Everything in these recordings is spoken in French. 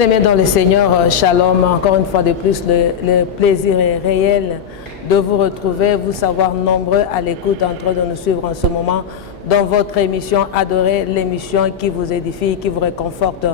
Bien-aimés dans le Seigneur, shalom, encore une fois de plus, le plaisir est réel de vous retrouver, vous savoir nombreux à l'écoute en train de nous suivre en ce moment dans votre émission adorée, l'émission qui vous édifie, qui vous réconforte,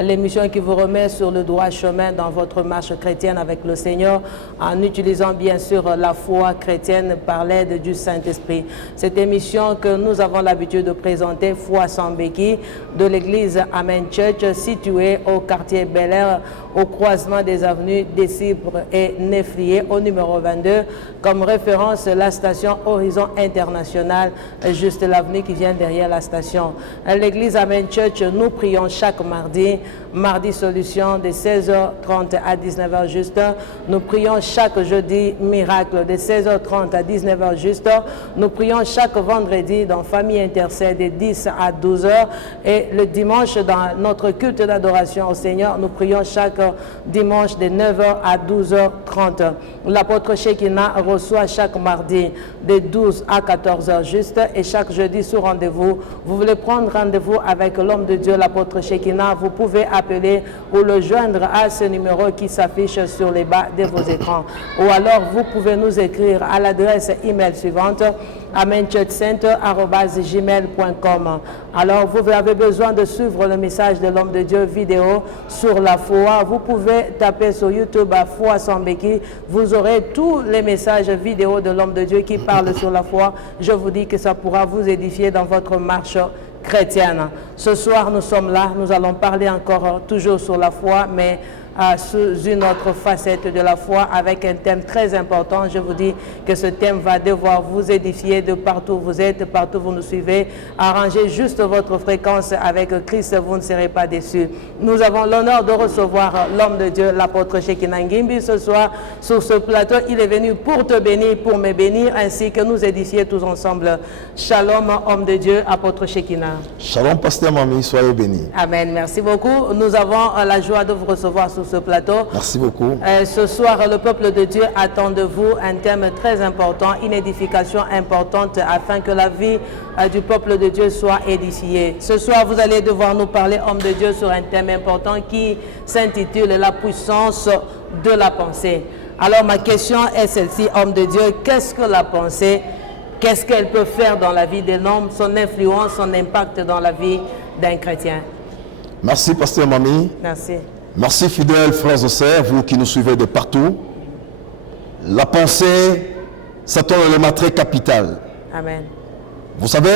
l'émission qui vous remet sur le droit chemin dans votre marche chrétienne avec le Seigneur, en utilisant bien sûr la foi chrétienne par l'aide du Saint-Esprit. Cette émission que nous avons l'habitude de présenter, Foi sans béquille, de l'église Amen Church, située au quartier Bel-Air, au croisement des avenues des Cibres et Néflier, au numéro 22, comme référence la station Horizon International, juste l'avenue qui vient derrière la station. L'église Amen Church, nous prions chaque mardi solution de 16h30 à 19h juste. Nous prions chaque jeudi miracle de 16h30 à 19h juste. Nous prions chaque vendredi dans Famille Intercède de 10 à 12h. Et le dimanche dans notre culte d'adoration au Seigneur, nous prions chaque dimanche de 9h à 12h30. L'apôtre Shekinah reçoit chaque mardi de 12 à 14h juste et chaque jeudi sous rendez-vous. Vous voulez prendre rendez-vous avec l'homme de Dieu, l'apôtre Shekinah, vous pouvez appeler ou le joindre à ce numéro qui s'affiche sur les bas de vos écrans. Ou alors vous pouvez nous écrire à l'adresse email suivante amenchurchcenter@gmail.com. Alors vous avez besoin de suivre le message de l'homme de Dieu vidéo sur la foi. Vous pouvez taper sur YouTube à Foi sans béquille. Vous aurez tous les messages vidéo de l'homme de Dieu qui parle sur la foi. Je vous dis que ça pourra vous édifier dans votre marche chrétienne. Ce soir, nous sommes là. Nous allons parler encore toujours sur la foi, mais sous une autre facette de la foi avec un thème très important. Je vous dis que ce thème va devoir vous édifier de partout où vous êtes, partout où vous nous suivez. Arrangez juste votre fréquence avec Christ, vous ne serez pas déçus. Nous avons l'honneur de recevoir l'homme de Dieu, l'apôtre Shekinah Ngimbi, ce soir sur ce plateau. Il est venu pour te bénir, pour me bénir, ainsi que nous édifier tous ensemble. Shalom, homme de Dieu, apôtre Shekinah. Shalom, pasteur Mami, soyez bénis. Amen, merci beaucoup. Nous avons la joie de vous recevoir sur ce plateau. Merci beaucoup. Ce soir, le peuple de Dieu attend de vous un thème très important, une édification importante afin que la vie du peuple de Dieu soit édifiée. Ce soir, vous allez devoir nous parler, homme de Dieu, sur un thème important qui s'intitule la puissance de la pensée. Alors ma question est celle-ci, homme de Dieu, qu'est-ce que la pensée? Qu'est-ce qu'elle peut faire dans la vie d'un homme, son influence, son impact dans la vie d'un chrétien? Merci, pasteur Mami. Merci. Merci, fidèles frères et sœurs, vous qui nous suivez de partout. La pensée, c'est un élément très capital. Amen. Vous savez,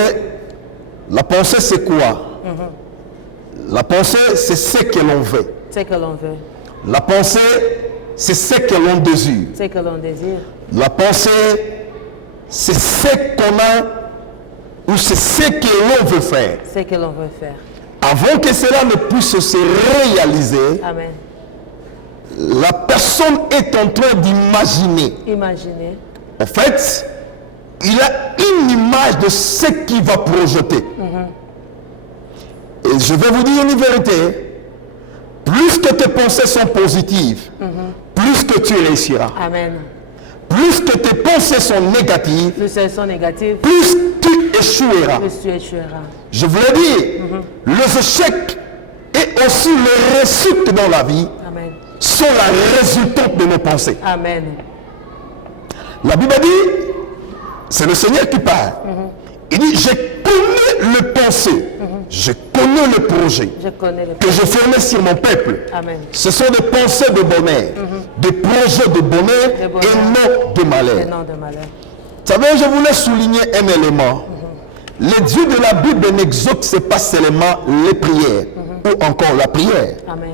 la pensée, c'est quoi? La pensée, c'est ce que l'on veut. Ce que l'on veut. La pensée, c'est ce que l'on désire. Ce que l'on désire. La pensée, c'est ce qu'on a ou c'est ce que l'on veut faire. Ce que l'on veut faire. Avant que cela ne puisse se réaliser, Amen. la personne est en train d'imaginer. Imaginez. En fait, il a une image de ce qu'il va projeter. Et je vais vous dire une vérité. Plus que tes pensées sont positives, plus que tu réussiras. Amen. Plus que tes pensées sont négatives, Plus elles sont négatives, plus tu échoueras. plus tu échoueras. Je voulais dire, les échecs et aussi les réussites dans la vie Amen. sont la résultante de nos pensées. Amen. La Bible dit, c'est le Seigneur qui parle. Il dit, je connais le pensée, je connais le projet Je connais le que je formais sur mon peuple. Amen. Ce sont des pensées de bonheur, des projets de bonheur et non de Et malheur. non de malheur. Vous savez, je voulais souligner un élément. Les dieux de la Bible n'exaucent pas seulement les prières ou encore la prière. Amen.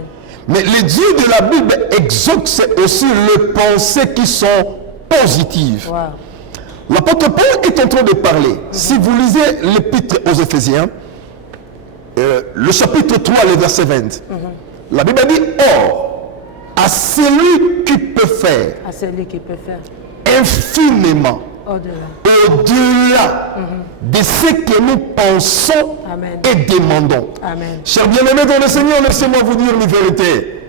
Mais les dieux de la Bible exaucent aussi les pensées qui sont positives. Wow. L'apôtre Paul est en train de parler. Si vous lisez l'épître aux Éphésiens, le chapitre 3, le verset 20, la Bible dit, or, à celui qui peut faire À celui qui peut faire infiniment au-delà. au-delà de ce que nous pensons Amen. et demandons. Amen. Chers bien-aimés dans le Seigneur, laissez-moi vous dire une vérité.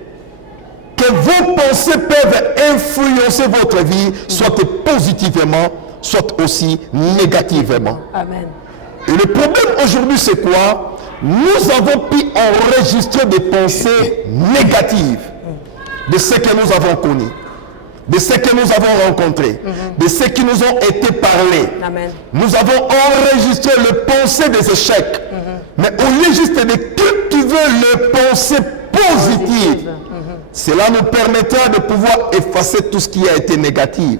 Que vos pensées peuvent influencer votre vie, soit positivement, soit aussi négativement. Amen. Et le problème aujourd'hui, c'est quoi? nous avons pu enregistrer des pensées négatives de ce que nous avons connu, de ce que nous avons rencontré, de ce qui nous ont été parlé. Amen. Nous avons enregistré le pensée des échecs. Mais au lieu juste de cultiver le pensée positive, cela nous permettra de pouvoir effacer tout ce qui a été négatif.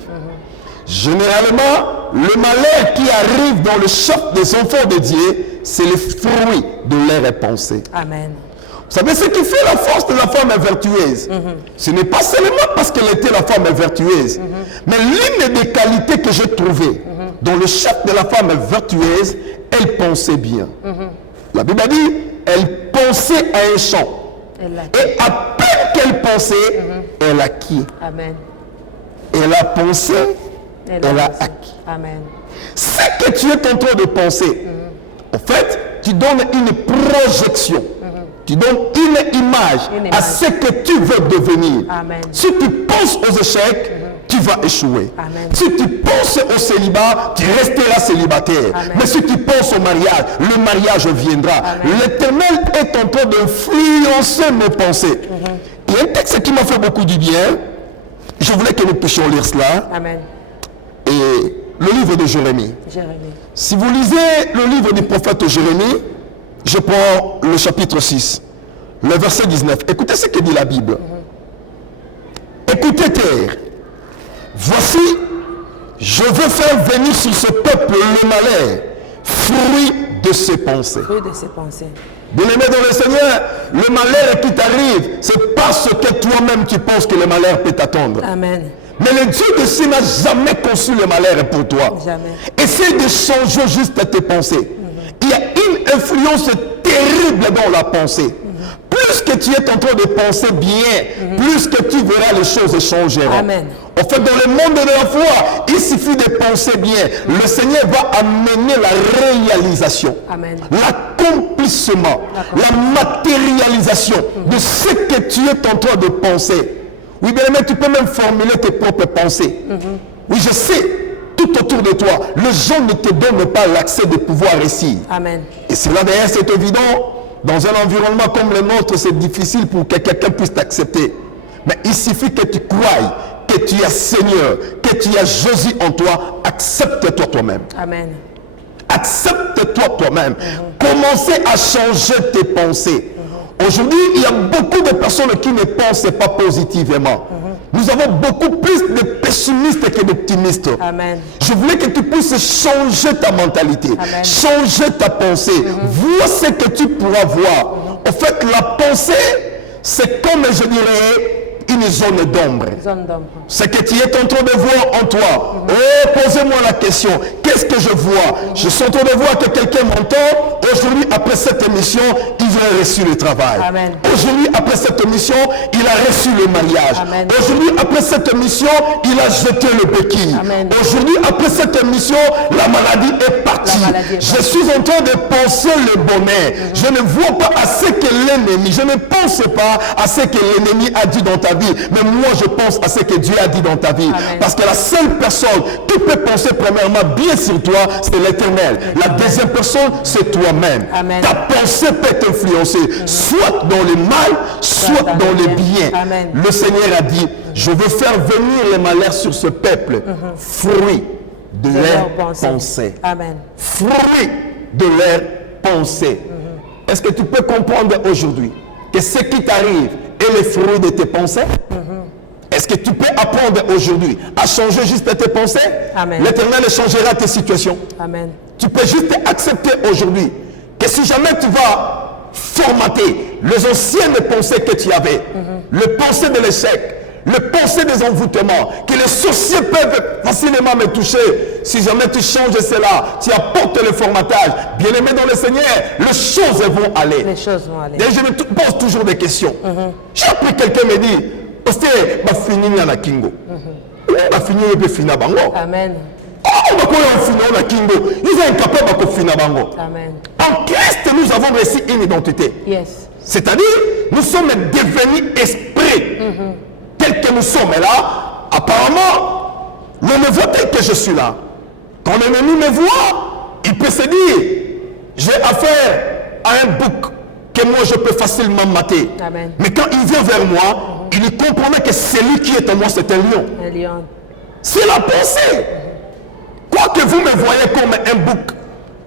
Généralement, le malheur qui arrive dans le chef des enfants de Dieu, c'est le fruit de leurs pensées. Amen. Vous savez ce qui fait la force de la femme vertueuse? Ce n'est pas seulement parce qu'elle était la femme vertueuse, mais l'une des qualités que j'ai trouvées dans le chef de la femme vertueuse, elle pensait bien. La Bible a dit, elle pensait à un champ. Et à peine qu'elle pensait, elle a acquis. Amen. Elle a pensé, elle a acquis. Amen. Ce que tu es en train de penser, en fait, tu donnes une projection. Tu donnes une image à ce que tu veux devenir. Amen. Si tu penses aux échecs, tu vas échouer. Amen. Si tu penses au célibat, tu resteras célibataire. Amen. Mais si tu penses au mariage, le mariage viendra. L'Éternel est en train d'influencer mes pensées. Il y a un texte qui m'a fait beaucoup du bien. Je voulais que nous puissions lire cela. Amen. Et le livre de Jérémie. Jérémie. Si vous lisez le livre du prophète Jérémie, je prends le chapitre 6, le verset 19. Écoutez ce que dit la Bible. Écoutez terre, voici, je veux faire venir sur ce peuple le malheur, fruit de ses pensées. Fruit de ses pensées. Bien-aimé dans le Seigneur, le malheur qui t'arrive, c'est parce que toi-même tu penses que le malheur peut t'attendre. Amen. Mais le Dieu de ciel n'a jamais conçu le malheur pour toi. Jamais. Essaye de changer juste tes pensées. Il y a une influence terrible dans la pensée. Plus que tu es en train de penser bien, plus que tu verras les choses changer. Amen. En fait, dans le monde de la foi, il suffit de penser bien. Le Seigneur va amener la réalisation, Amen. l'accomplissement, la matérialisation de ce que tu es en train de penser. Oui, bien aimé, tu peux même formuler tes propres pensées. Oui, je sais. Tout autour de toi, les gens ne te donnent pas l'accès de pouvoir réussir. Amen. Et cela d'ailleurs c'est évident, dans un environnement comme le nôtre, c'est difficile pour que quelqu'un puisse t'accepter. Mais il suffit que tu croies que tu es Seigneur, que tu as Jésus en toi, accepte-toi toi-même. Amen. Accepte-toi toi-même. Commencez à changer tes pensées. Aujourd'hui, il y a beaucoup de personnes qui ne pensent pas positivement. Nous avons beaucoup plus de pessimistes que d'optimistes. Amen. Je voulais que tu puisses changer ta mentalité, Amen. changer ta pensée. Vois ce que tu pourras voir. En fait, la pensée, c'est comme, je dirais, une zone d'ombre. Zone d'ombre. Ce que tu es en train de voir en toi. Oh, posez-moi la question. Qu'est-ce que je vois? Je suis en train de voir que quelqu'un m'entend. Aujourd'hui, après cette émission, il a reçu le travail. Amen. Aujourd'hui, après cette émission, il a reçu le mariage. Amen. Aujourd'hui, après cette émission, il a jeté le béquille. Amen. Aujourd'hui, après cette émission, la maladie est partie. Je suis en train de penser le bonheur. Je ne vois pas à ce que l'ennemi, je ne pense pas à ce que l'ennemi a dit dans ta vie. Mais moi, je pense à ce que Dieu a dit dans ta vie. Amen. Parce que la seule personne qui peut penser premièrement bien sur toi, c'est l'Éternel. La deuxième personne, c'est toi-même. Amen. Ta pensée peut t'influencer, soit dans le mal, soit dans le bien. Amen. Le Seigneur a dit, je veux faire venir les malheurs sur ce peuple, fruit de leurs pensées. Amen. Fruit de leurs pensées. Est-ce que tu peux comprendre aujourd'hui que ce qui t'arrive est le fruit de tes pensées? Est-ce que tu peux apprendre aujourd'hui à changer juste tes pensées? Amen. L'Éternel changera tes situations. Amen. Tu peux juste accepter aujourd'hui que si jamais tu vas formater les anciennes pensées que tu avais, le pensée de l'échec, le pensée des envoûtements, que les sorciers peuvent facilement me toucher. Si jamais tu changes cela, tu apportes le formatage. Bien-aimé dans le Seigneur, les choses vont aller. Les choses vont aller. Et je me pose toujours des questions. J'ai appris, quelqu'un me dit, Osté, va finir na kingo. Va finir et finir bango. Amen. Oh, va finir na kingo. Ils sont incapables de finir bango. Amen. En Christ, nous avons réussi une identité. Yes. C'est-à-dire, nous sommes devenus esprits. Tel que nous sommes là, apparemment, l'on ne voit tel que je suis là. Quand l'ennemi me voit, il peut se dire, j'ai affaire a un bouc que moi je peux facilement mater. Amen. Mais quand il vient vers moi, il comprenait que celui qui est en moi, c'est un lion. Un lion. C'est la pensée. Quoi que vous me voyez comme un bouc,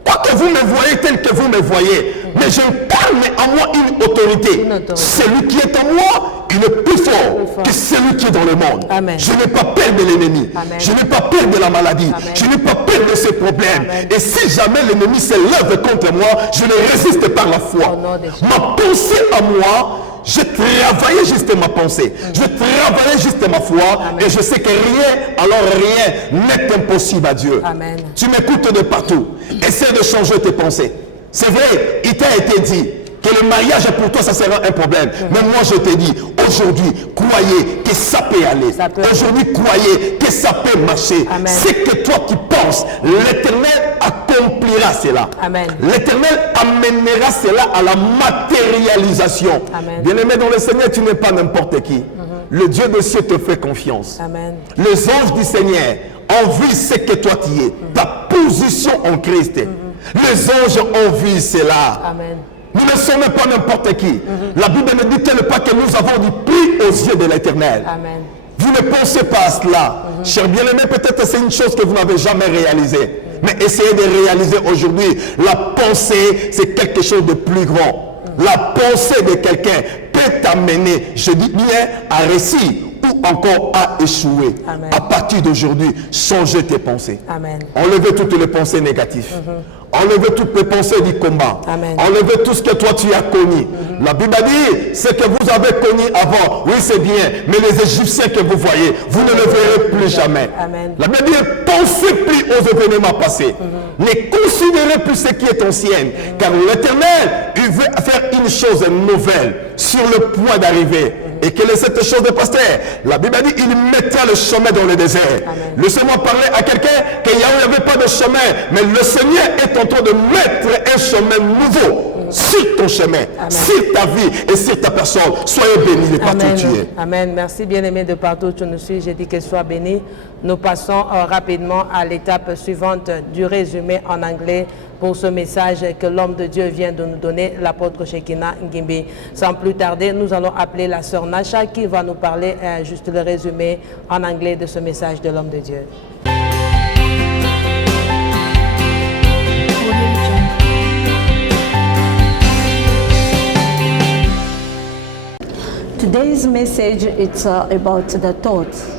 quoi que vous me voyez tel que vous me voyez, mais j'incarne en moi une autorité. Celui qui est en moi, il est plus fort que celui qui est dans le monde. Amen. Je n'ai pas peur de l'ennemi. Amen. Je n'ai pas peur de la maladie. Amen. Je n'ai pas peur de ses problèmes. Amen. Et si jamais l'ennemi se lève contre moi, je le résiste par la foi. Au nom de Jésus. Ma pensée à moi, je travaillais juste ma pensée. Je travaillais juste ma foi. Amen. Et je sais que rien, alors rien n'est impossible à Dieu. Amen. Tu m'écoutes de partout. Essaie de changer tes pensées. C'est vrai, il t'a été dit que le mariage pour toi ça sera un problème. Mais moi je te dis, aujourd'hui, croyez que ça peut aller. Aujourd'hui, croyez que ça peut marcher. C'est que toi qui penses, l'Éternel accomplira cela. L'Éternel amènera cela à la matérialisation. Bien-aimé dans le Seigneur, tu n'es pas n'importe qui. Le Dieu des cieux te fait confiance. Amen. Les anges du Seigneur ont vu ce que toi tu es, ta position en Christ. Les anges ont vu cela. Amen. Nous ne sommes pas n'importe qui. La Bible ne dit-elle pas que nous avons du prix aux yeux de l'Éternel. Amen. Vous ne pensez pas à cela. Chers bien-aimés, peut-être c'est une chose que vous n'avez jamais réalisée. Mais essayez de réaliser aujourd'hui. La pensée, c'est quelque chose de plus grand. La pensée de quelqu'un peut t'amener, je dis bien, à réussir ou encore à échouer. Amen. À partir d'aujourd'hui, changez tes pensées. Amen. Enlevez toutes les pensées négatives. Enlevez toutes les pensées du combat. Amen. Enlevez tout ce que toi tu as connu. La Bible dit, ce que vous avez connu avant, oui c'est bien, mais les Égyptiens que vous voyez, vous ne le verrez plus jamais. Amen. La Bible dit, pensez plus aux événements passés. Ne considérez plus ce qui est ancien. Car l'Éternel, il veut faire une chose nouvelle sur le point d'arriver. Et quelle est cette chose de pasteur? La Bible dit, il mettra le chemin dans le désert. Laissez-moi parler à quelqu'un qu'il n'y avait pas de chemin, mais le Seigneur est en train de mettre un chemin nouveau sur ton chemin, sur ta vie et sur ta personne. Soyez bénis de partout où tu es. Amen. Merci bien-aimé de partout où tu nous suis. Je dis que sois béni. Nous passons rapidement à l'étape suivante du résumé en anglais pour ce message que l'homme de Dieu vient de nous donner, l'apôtre Shekinah Ngimbi. Sans plus tarder, nous allons appeler la sœur Nasha qui va nous parler juste le résumé en anglais de ce message de l'homme de Dieu. Today's message, it's about the thoughts.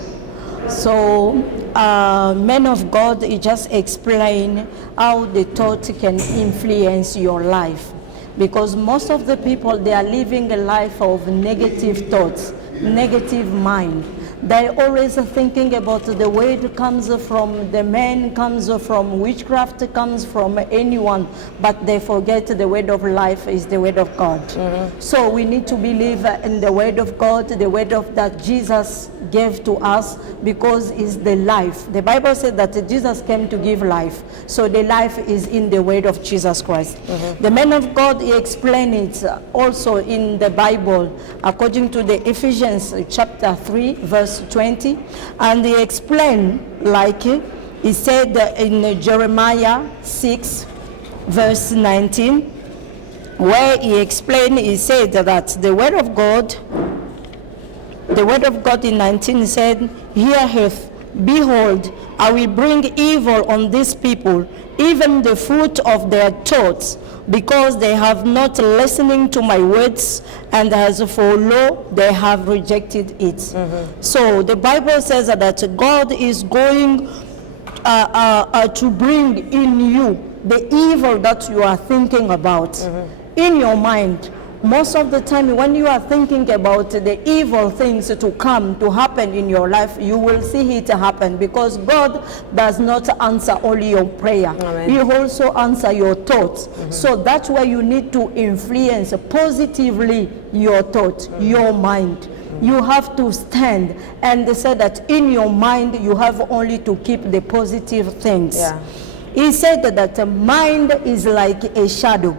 So, men of God, you just explain how the thought can influence your life. Because most of the people, they are living a life of negative thoughts, negative mind. They're always thinking about the way it comes from the man, comes from witchcraft, comes from anyone, but they forget the word of life is the word of God. So we need to believe in the word of God, the word of that Jesus gave to us, because it's the life. The Bible said that Jesus came to give life. So the life is in the word of Jesus Christ. The man of God, he explained it also in the Bible according to the Ephesians chapter 3 verse 20, and he explained like he said in Jeremiah 6 verse 19, where he explained, he said that the word of God in 19 said, "Heareth, behold, I will bring evil on these people, even the fruit of their thoughts, because they have not listening to my words, and as for law, they have rejected it." So the Bible says that God is going to bring in you the evil that you are thinking about in your mind. Most of the time when you are thinking about the evil things to come, to happen in your life, you will see it happen, because God does not answer only your prayer. Amen. He also answers your thoughts. So that's why you need to influence positively your thoughts, your mind. You have to stand and say that in your mind you have only to keep the positive things. He said that the mind is like a shadow.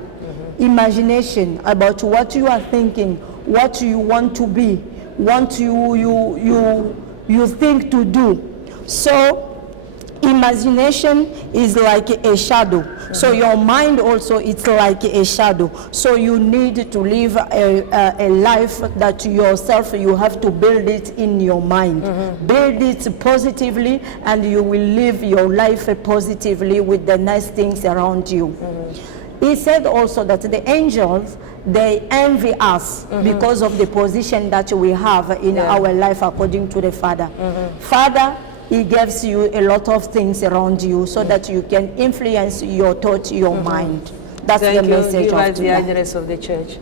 Imagination about what you are thinking, what you want to be, what you think to do. So imagination is like a shadow. So your mind also, it's like a shadow. So you need to live a life that yourself, you have to build it in your mind. Build it positively, and you will live your life positively with the nice things around you. He said also that the angels, they envy us because of the position that we have in our life according to the Father. Father, He gives you a lot of things around you so that you can influence your thought, your mind. That's the message Give us of the tonight. address of the church.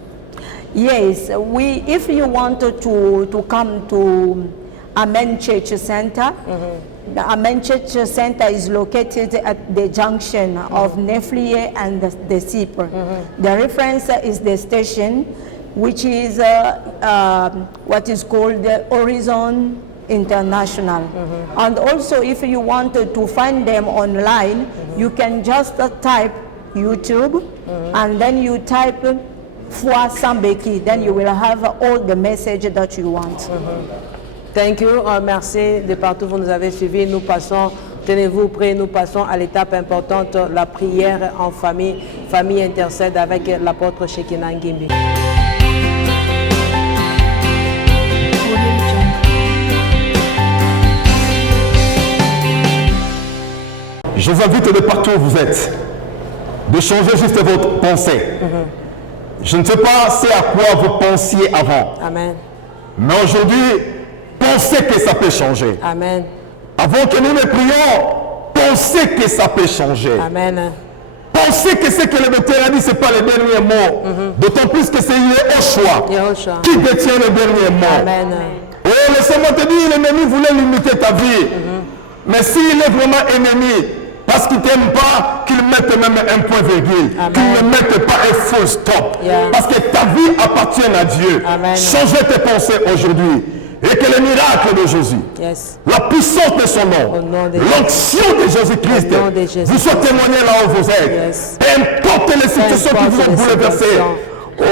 Yes, if you want to come to Amen Church Center, the Amen Church Center is located at the junction of Neflier and the Cypre. The reference is the station, which is what is called the Horizon International. And also, if you wanted to find them online, you can just type YouTube, and then you type Foi Sambeki, then you will have all the message that you want. Thank you. Merci de partout où vous nous avez suivis. Nous passons, tenez-vous prêts, nous passons à l'étape importante, la prière en famille. Famille intercède avec l'apôtre Shekinah Ngimbi. Je vous invite de partout où vous êtes, de changer juste votre pensée. Je ne sais pas c'est à quoi vous pensiez avant. Amen. Mais aujourd'hui, pensez que ça peut changer. Amen. Avant que nous ne prions, pensez que ça peut changer. Amen. Pensez que ce que le médecin a dit, ce n'est pas le dernier mot. D'autant plus que c'est Yehoshua Yehoshua qui détient le dernier mot. Amen. Oh, laissez-moi te dire, l'ennemi voulait limiter ta vie. Mais s'il est vraiment ennemi, parce qu'il ne t'aime pas, qu'il mette même un point virgule, qu'il ne mette pas un full stop. Parce que ta vie appartient à Dieu. Amen. Changez tes pensées aujourd'hui. Et que le miracle de Jésus, la puissance de son nom, l'onction de Jésus-Christ, vous soit témoigné là où vous êtes. Peu importe les situations qui vous ont bouleversé. Oh,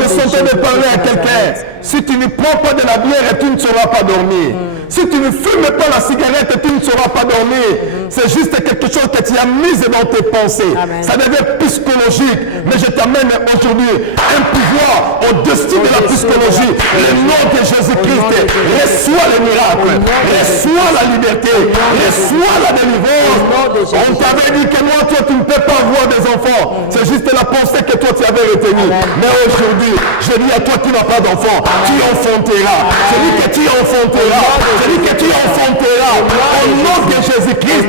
je sentais de parler à quelqu'un. Si tu ne prends pas de la bière, tu ne sauras pas dormir. Si tu ne fumes pas la cigarette, tu ne sauras pas dormir. C'est juste quelque chose que tu as mis dans tes pensées. Ça devient psychologique. Mais je t'amène aujourd'hui un pouvoir au-dessus de la psychologie. Le nom de Jésus-Christ. Reçois le miracle. Reçois la liberté. Reçois la délivrance. On t'avait dit que moi, toi, tu ne peux pas avoir des enfants. C'est juste la pensée que toi, tu avais retenue. Mais aujourd'hui, je dis à toi qui n'as pas d'enfant, tu enfanteras. Je dis que tu enfanteras. Je dis que tu enfanteras. Au nom de Jésus-Christ,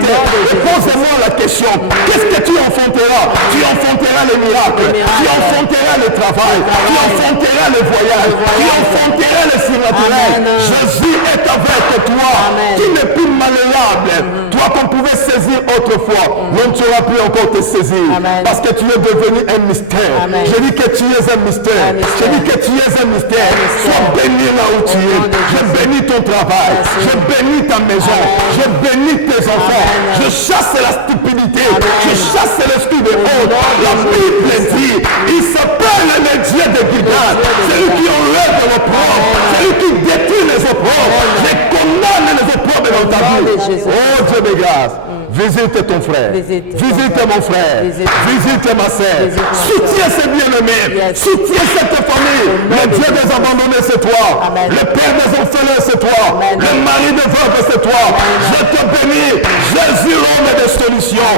pose-moi la question. Qu'est-ce que tu enfanteras? Tu enfanteras les miracles. Tu enfanteras le travail. Tu enfanteras le voyage. Tu enfanteras le surnaturel. Jésus est avec toi. Tu n'es plus malléable. Toi qu'on pouvait saisir autrefois, l'on ne saura plus encore te saisir. Parce que tu es devenu un mystère. Je dis que tu es un mystère. Je dis que tu es un mystère. Sois béni là où tu es. Je bénis ton travail. Je bénis ta maison. Je bénis tes enfants. Je chasse la stupidité. Je chasse l'esprit de honte. La Bible dit, il s'appelle le Dieu de Gilgal. C'est lui qui enlève l'opprobre. C'est lui qui détruit les opprobres. Je condamne les opprobres dans ta vie. Oh Dieu de grâce. Visite ton frère. Visite mon frère. Visite ma sœur. Soutiens ces bien-aimés. Soutiens cette famille. Le Dieu des abandonnés, c'est toi. Le Père des orphelins, c'est toi. Le mari des veuves, c'est toi. Je te bénis. Jésus, l'homme des solutions.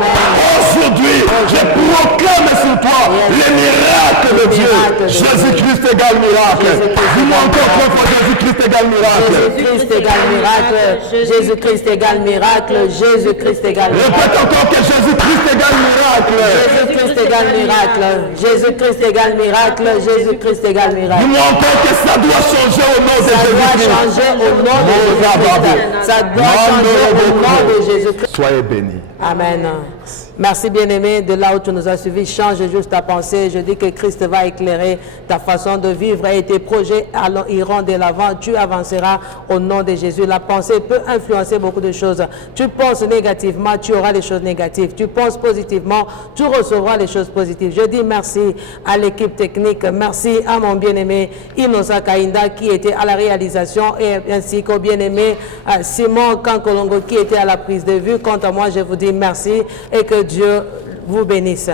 Aujourd'hui, je proclame sur toi les miracles de Dieu. Jésus-Christ égale miracle. Dis-moi encore trois fois, Jésus-Christ égale miracle. Jésus-Christ égale miracle. Jésus-Christ égale miracle. Jésus-Christ égale miracle. Répète encore que Jésus-Christ égale miracle. Jésus-Christ égale miracle. Jésus-Christ égale miracle. Jésus-Christ égale miracle. Dis-moi encore que ça doit changer au nom de Jésus-Christ. Ça doit changer au nom de Jésus-Christ. Ça doit changer au nom de Jésus-Christ. Soyez bénis. Amen. Merci bien-aimé, de là où tu nous as suivis, change juste ta pensée. Je dis que Christ va éclairer ta façon de vivre et tes projets iront de l'avant. Tu avanceras au nom de Jésus. La pensée peut influencer beaucoup de choses. Tu penses négativement, tu auras les choses négatives. Tu penses positivement, tu recevras les choses positives. Je dis merci à l'équipe technique. Merci à mon bien-aimé Inosa Kainda qui était à la réalisation et ainsi qu'au bien-aimé Simon Kankolongo qui était à la prise de vue. Quant à moi, je vous dis merci et que Dieu vous bénisse.